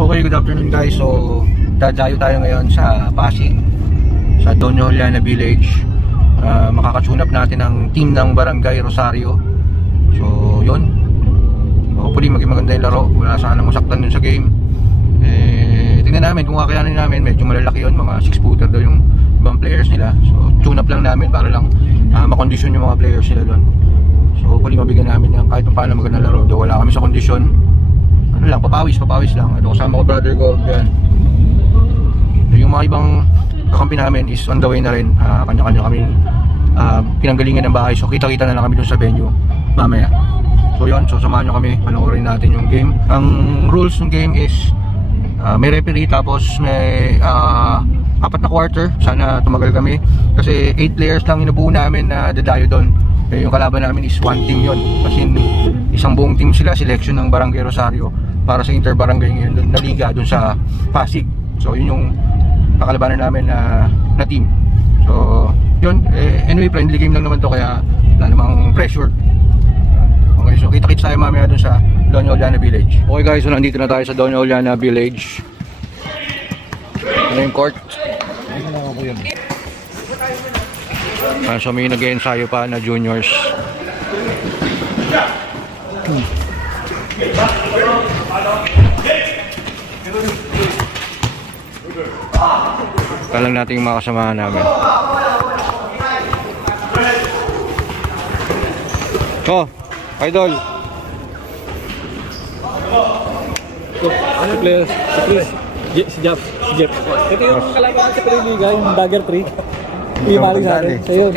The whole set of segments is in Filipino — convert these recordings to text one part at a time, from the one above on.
Okay, good afternoon guys. So, dadayo tayo ngayon sa Pasig, sa Doña Juliana Village. Makakatune up natin ang team ng Barangay Rosario. So, yun. Hopefully, maging maganda yung laro. Wala sana masaktan yun sa game. Tingnan namin kung kakayanin namin. Medyo malalaki yun. Mga 6-footer daw yung ibang players nila. So, tune up lang namin para lang makondisyon yung mga players nila doon. So, hopefully, mabigyan namin yan. Kahit paano maganda laro. Daw wala kami sa kondisyon. Ano lang, papawis lang. Ito kasama ko brother ko, yan. Yung mga ibang kakampi namin is on the way na rin. Kanya-kanya kami pinanggalingan ng bahay. So kita-kita na lang kami dun sa venue mamaya. So yun, so samahan nyo kami, panoorin natin yung game. Ang rules ng game is may referee, tapos may 4 na quarter. Sana tumagal kami kasi 8 players lang inubuo namin na dadayo doon. Yung kalaban namin is 1 team yun. Kasi isang buong team sila, selection ng Barangay Rosario para sa Interbarangay ngayon na liga dun sa Pasig. So yun yung kakalabanan namin na team. So yun, anyway, friendly game lang naman to, kaya wala namang pressure. Okay, so kita-kits tayo mamaya dun sa Doña Juliana Village. Okay guys, so nandito na tayo sa Doña Juliana Village. Ano yung court? So may nag-ensayo pa na juniors. Kalang natin yung mga kasamahan namin. Oh, idol. Ano players? Si Jeff. Ito yung kalaban sa Priliga, yung Dagger 3. Imali sa atin. Sa'yo.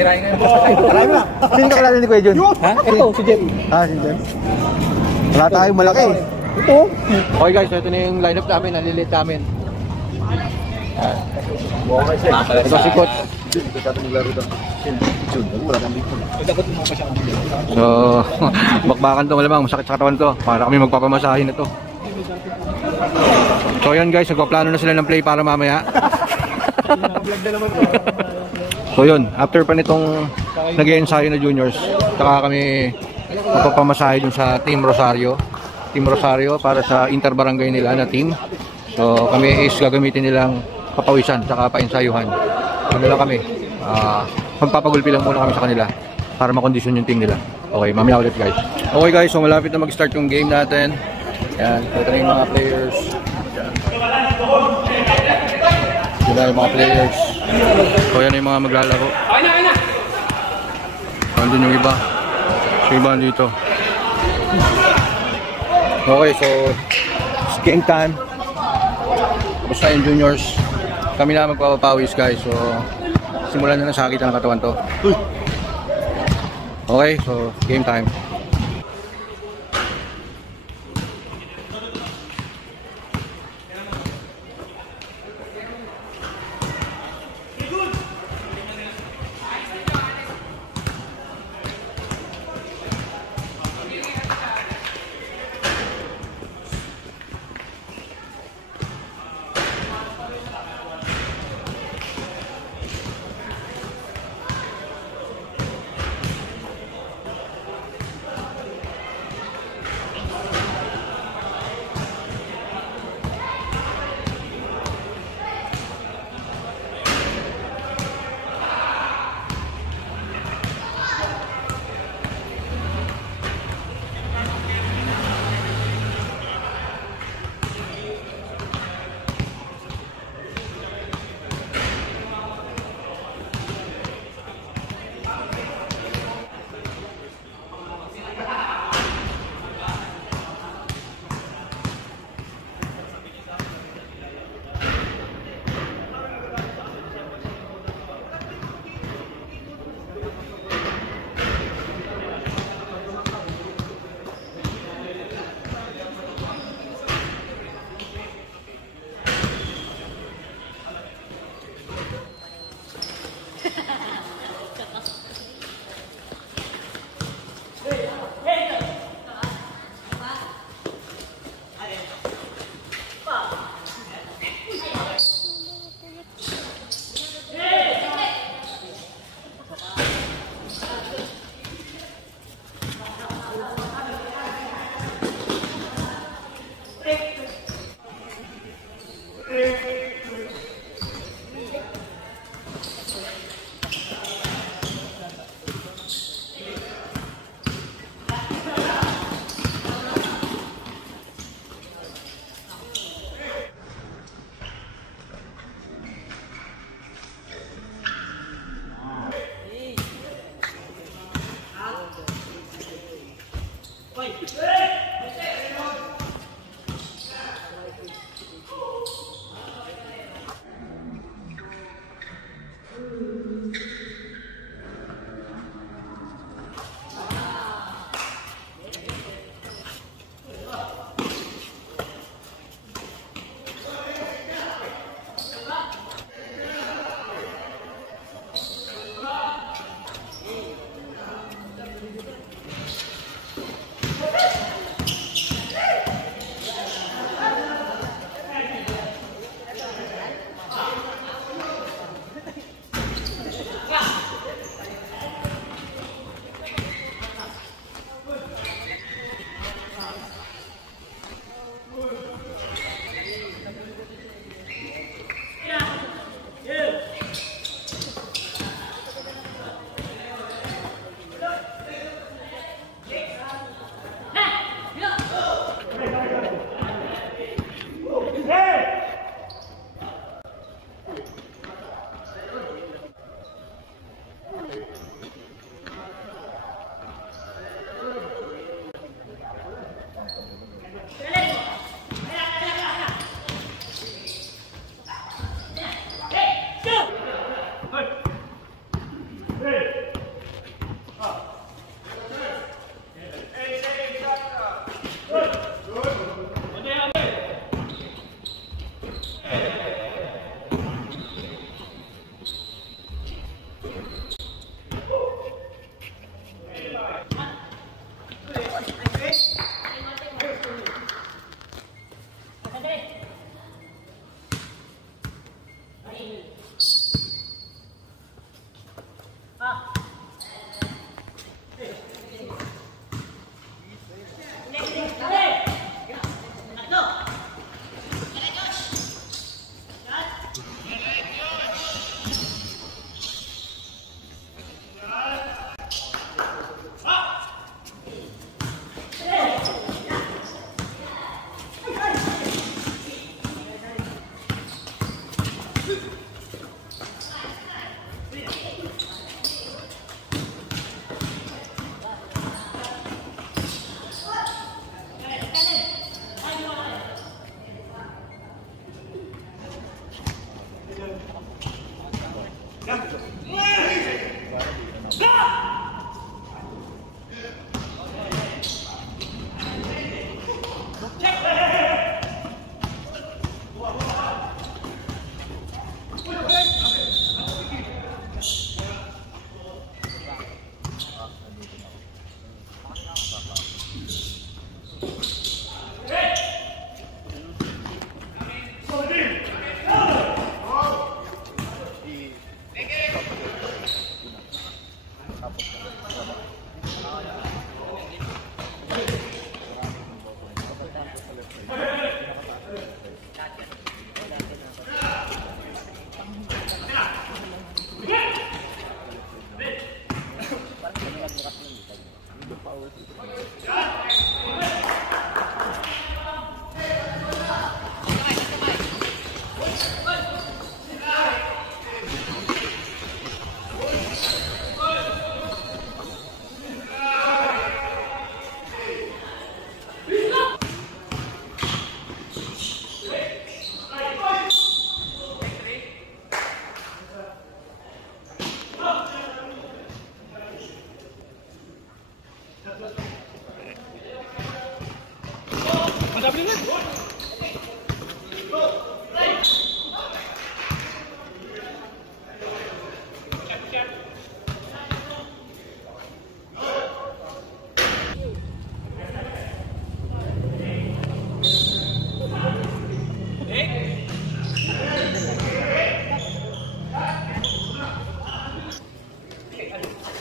Sino ka kalala ni Kuya Jun? Ha? Ito, si Jeff. Si Jeff. Wala tayong malaki. Ito. Okay guys, ito na yung lineup namin, nalilit namin. Ito si Coach. So, bakbakan to malamang, masakit sa katawan to. Para kami magpapamasahin na to. So yun guys, nagpaplano na sila ng play para mamaya. So yun, after pa nitong nag-ensayo na juniors, saka kami magpapamasahe dun sa Team Rosario. Team Rosario para sa interbarangay nila na team. So kami is gagamitin nilang papawisan saka paensayuhan. Ano lang kami, magpapagulpi lang muna kami sa kanila para makondisyon yung team nila. Okay, mamaya ulit guys. Okay guys, so malapit na mag-start yung game natin. Yan, ito na yung mga players. Yan na yung mga players. So yan na yung mga maglalaro. Nandun yung iba. So iba dito. Okay, so it's game time. Tapos na yung juniors. Kami na magpapapawis guys. So simulan na sa sakit ng katawan to. Okay, so game time.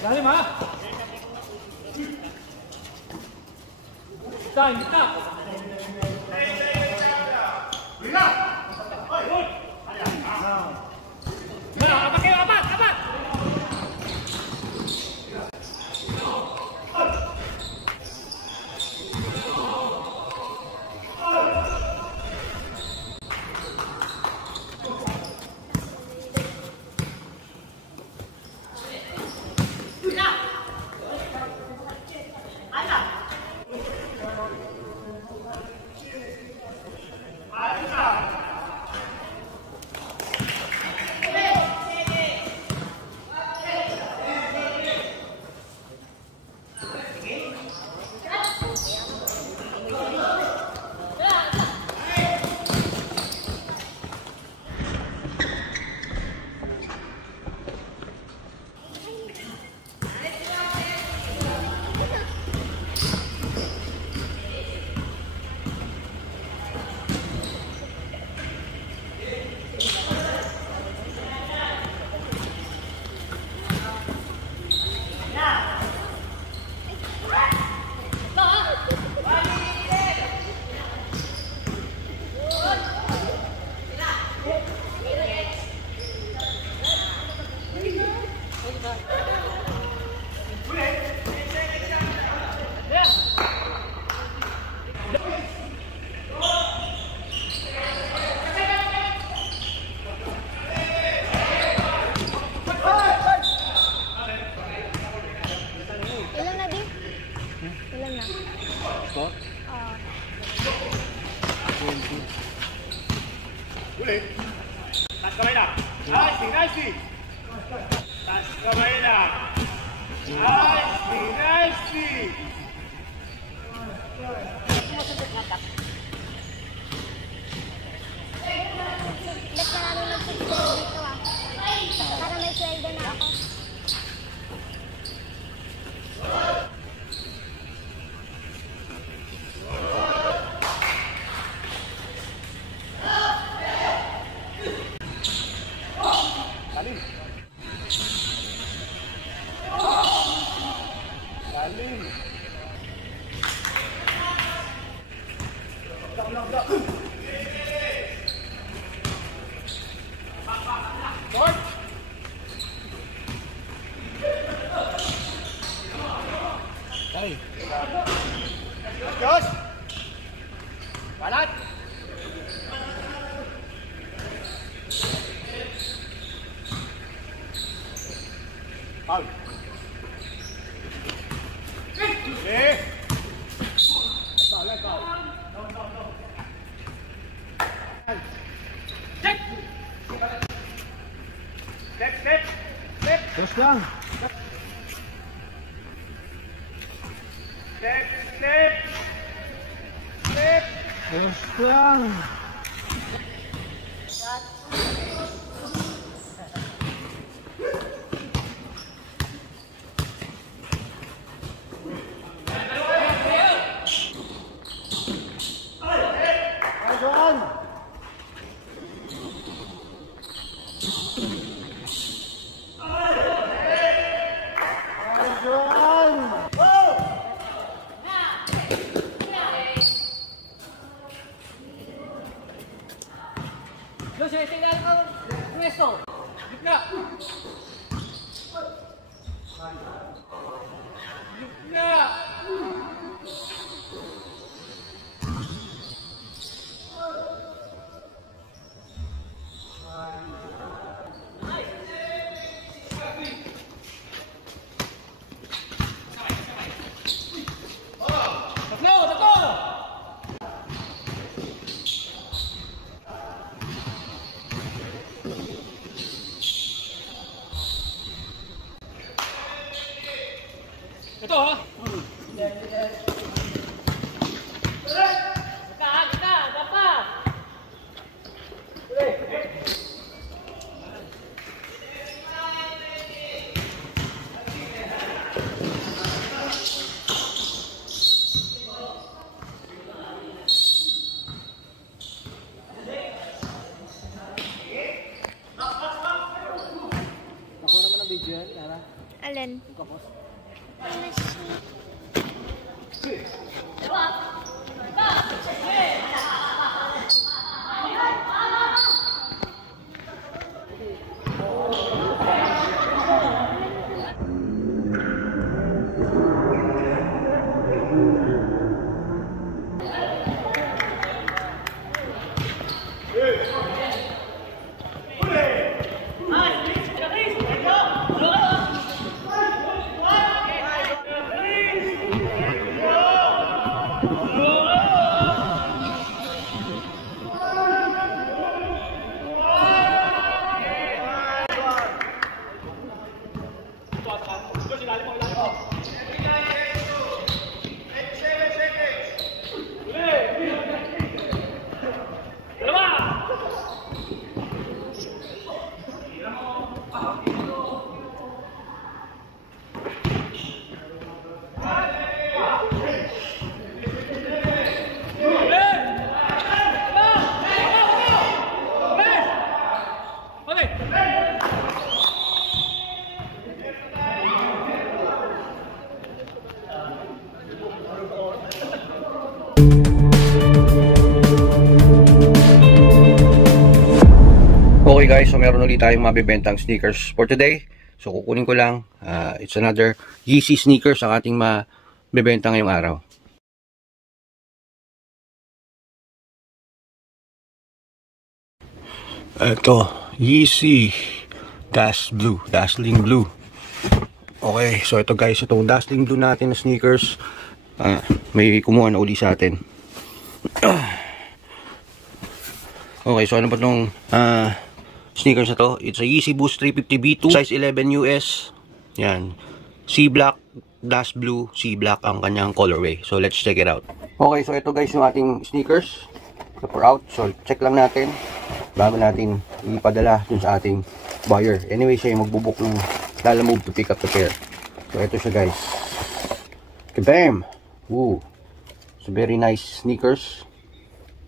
Lalim ha! Time, stop! Apat kayo, apat! Apat! Ilan na din? Ilan na? Ito? Uli. Taas kamay na. Nice, nice. Taas kamay na. Nice, nice. Ba't ka namin magpipili dito ah? Para may sweldo na ako. lang. Step, step. Step. Ayos lang. Lucy, tingnan ko. Pwesto. Gitna. Gitna. Tatlo, tatlo. Ito ha. Kita, dapat. Ako naman ang video yan, Nara. Alin? Kapos. Okay guys, so meron ulit tayong mabibentang sneakers for today. So kukunin ko lang, it's another Yeezy sneakers ang ating mabibenta ngayong araw. Ito, Yeezy Dazzling Blue. Okay, so ito guys, itong Dazzling Blue natin na sneakers, may kumuha na uli sa atin. Okay, so ano ba itong sneakers na to? It's a Yeezy Boost 350 B2, size 11 US. Yan, sea black, dash blue, sea black ang kanyang colorway. So let's check it out. Okay, so ito guys yung ating sneakers for out. So check lang natin bago natin ipadala dun sa ating buyer. Anyway, siya yung magbubuk ng lalamove to pick up the pair. So ito siya guys. Kabam! Woo! So very nice sneakers.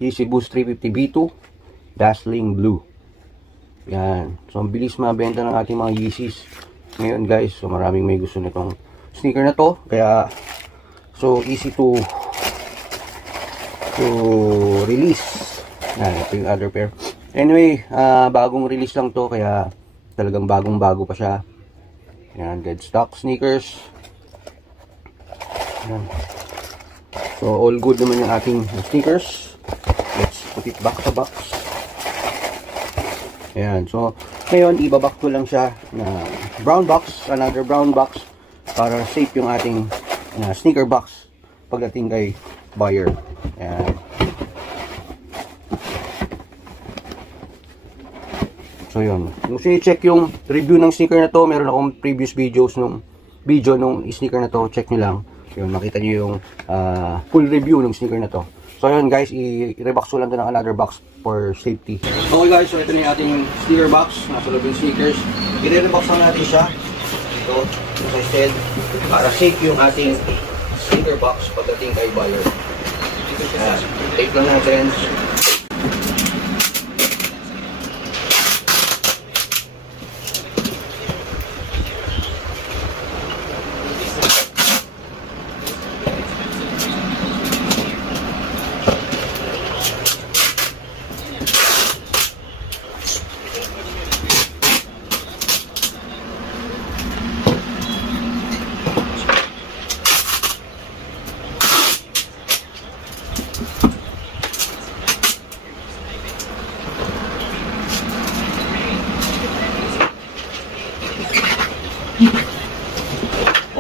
Yeezy Boost 350 B2, Dazzling Blue. Yan. So ang bilis mabenta ng ating mga Yeezys ngayon guys. So maraming may gusto nitong sneaker na to. Kaya so easy to release. Yan, ito yung other pair. Anyway, bagong release lang to, kaya talagang bagong bago pa siya. Yan, dead stock sneakers. Yan. So all good naman yung ating sneakers. Let's put it back sa box. Ayan, so ngayon ibabak ko lang siya na brown box, another brown box, para safe yung ating sneaker box pagdating kay buyer. Ayan. So yun. Kung i-check yung review ng sneaker na to, meron akong previous videos nung sneaker na to, check nyo lang. Yun, makita nyo yung full review ng sneaker na to. So yun guys, i-rebox ko lang to ng another box for safety. Okay guys, so ito na yung ating sneaker box. Nasa loob yung sneakers. I-rebox lang natin siya. Ito, as I said, para safe yung ating sneaker box pagdating kay buyer. Tape lang natin.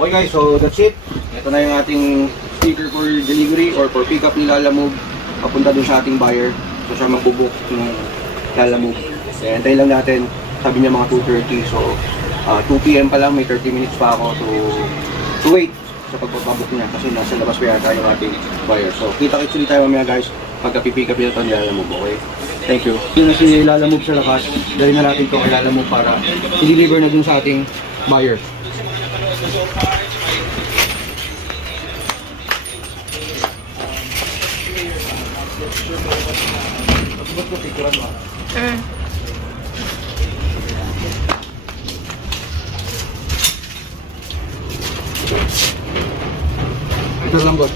Okay guys, so that's it. Ito na yung ating sticker for delivery or for pickup ni Lalamove papunta dun sa ating buyer. So siya magbubook ng Lalamove. Kaya antayin lang natin, sabi niya mga 2:30. So 2 PM pa lang, may 30 minutes pa ako to wait sa pagpapabook niya kasi nasa labas pa yata yung ating buyer. So kita-kits ulit tayo mamaya guys pagka pipick up ito ni Lalamove, okay? Thank you. Yun na si Lalamove sa lakas. Dali na natin ito kay Lalamove para i-deliver na dun sa ating buyer. Ito lang boss.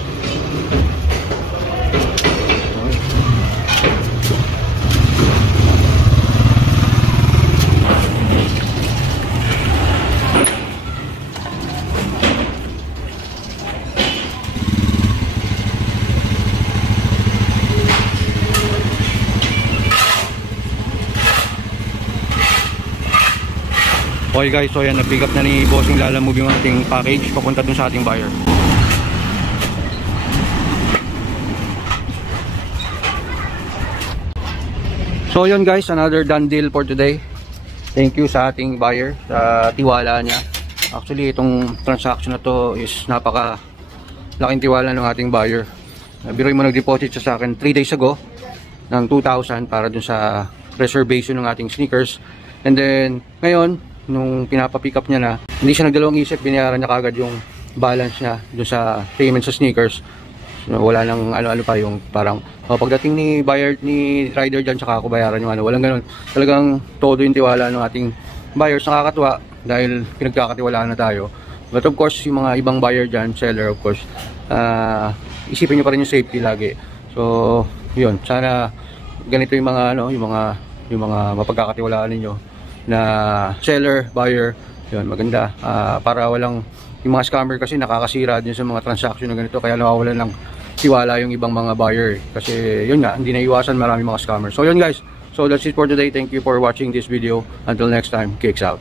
Okay guys, so yan, nag-pick up na ni Bossing Lalamove yung ating package papunta dun sa ating buyer. So yun guys, another done deal for today. Thank you sa ating buyer, sa tiwala niya. Actually, itong transaction na to is napaka laking tiwala ng ating buyer. Biruin mo, nag-deposit siya sa akin 3 days ago ng 2,000 para dun sa reservation ng ating sneakers. And then, ngayon, nung pinapapick up niya na, hindi siya nagdalawang isip, binayaran niya kagad yung balance niya dun sa payment sa sneakers. So, wala nang ano-ano pa yung parang pagdating ni buyer, ni rider dyan, tsaka ako bayaran yung ano, walang ganun. Talagang todo yung tiwala ng ating buyers. Nakakatuwa dahil pinagkakatiwalaan na tayo. But of course, yung mga ibang buyer dyan, seller of course, isipin nyo pa rin yung safety lagi. So yun, sana ganito yung mga ano, yung mga mapagkakatiwalaan ninyo na seller, buyer, yun, maganda. Para walang, yung mga scammer kasi nakakasira din sa mga transaction na ganito, kaya nawawalan ng tiwala yung ibang mga buyer. Kasi yun nga, hindi na iwasan, marami mga scammer. So yun guys, so that's it for today. Thank you for watching this video. Until next time, kicks out.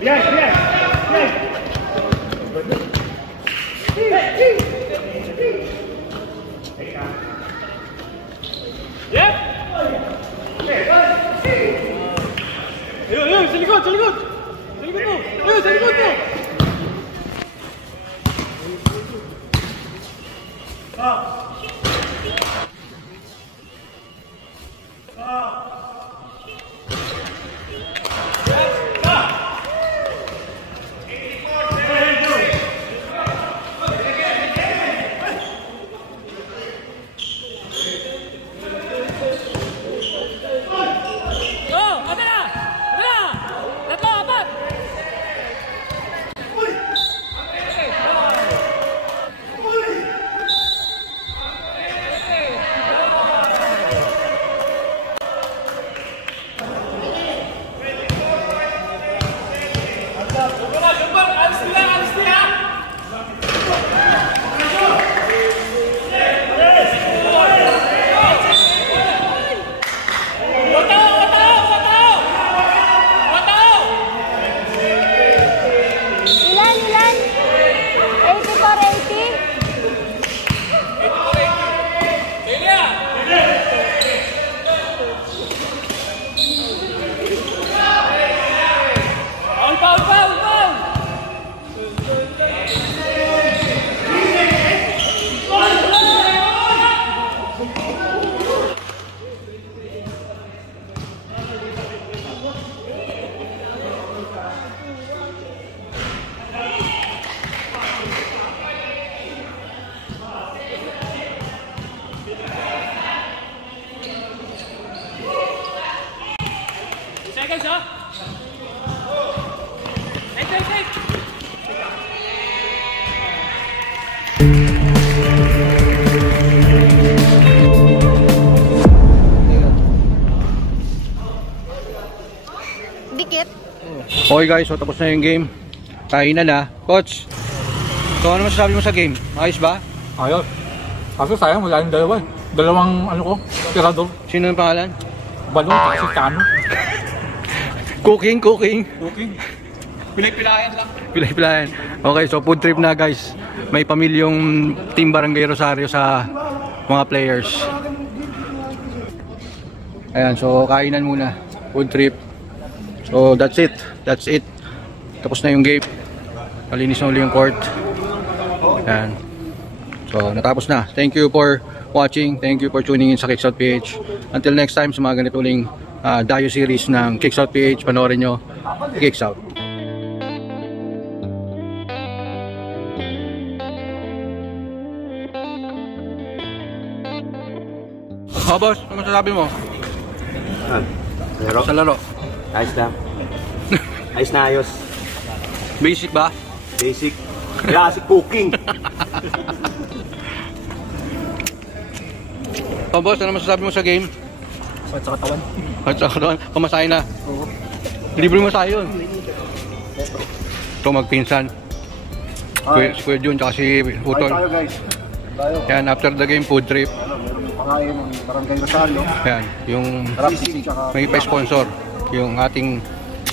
Yep! Ayun, sa likod, sa likod! Sa likod mo! Ayun, sa likod mo! Ilan? 84-80? Seconds, ha? Take. Dikit? Okay guys, so tapos na yung game. Kainan na. Coach, so ano masasabi mo sa game? Ayos ba? Ayos. Kaso sayang, wala yung dalawa. Dalawang ano ko, tirador. Sino ang pangalan? Balong, kasi Kano. Cooking. Pilay-pilayan lang. Pilay-pilayan. Okay, so food trip na guys. May pamilyong Team Barangay Rosario sa mga players. Ayan, so kainan muna. Food trip. So that's it. Tapos na yung game. Malinis na uli yung court. Ayan. So natapos na. Thank you for watching. Thank you for tuning in sa Kicks Out PH. Until next time sa mga ganito uling Dayo series ng Kicks Out PH. Panoorin nyo. Kicks Out. Oh boss, ano masasabi mo? Laro? Sa laro? Ayos lang. Ayos na ayos. Basic ba? Basic. Classic cooking. Oh boss, ano masasabi mo sa game? At sa katawan. At saka doon, pamasahe na. Libre mo tayo yun. Ito magpinsan. Si Kuya Jun, tsaka si Utol. guys. Tayo. Yan, after the game, food trip. Pakain ng Barangay Rosario. Yan, yung Sisig tsaka may pa-sponsor. Yung ating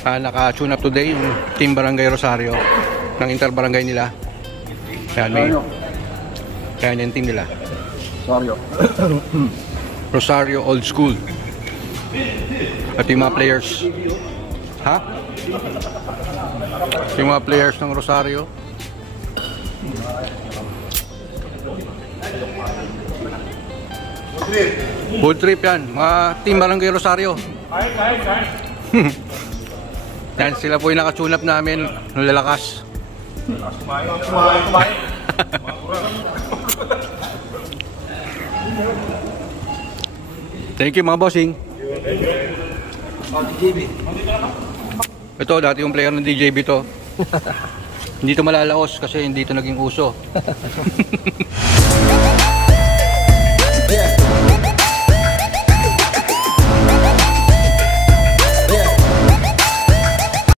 naka-tune up today, yung Team Barangay Rosario ng Interbarangay nila. Yan, may yan yung team nila. Rosario. Rosario Old School. At yung mga players. Ha? Yung mga players ng Rosario. Food trip yan. Mga Team Barangay Rosario. Yan, sila po yung nakatune up namin. Nalalakas. Thank you mga bossing. Ito, dati yung player ng DJB to. Hindi to malalaos kasi hindi to naging uso.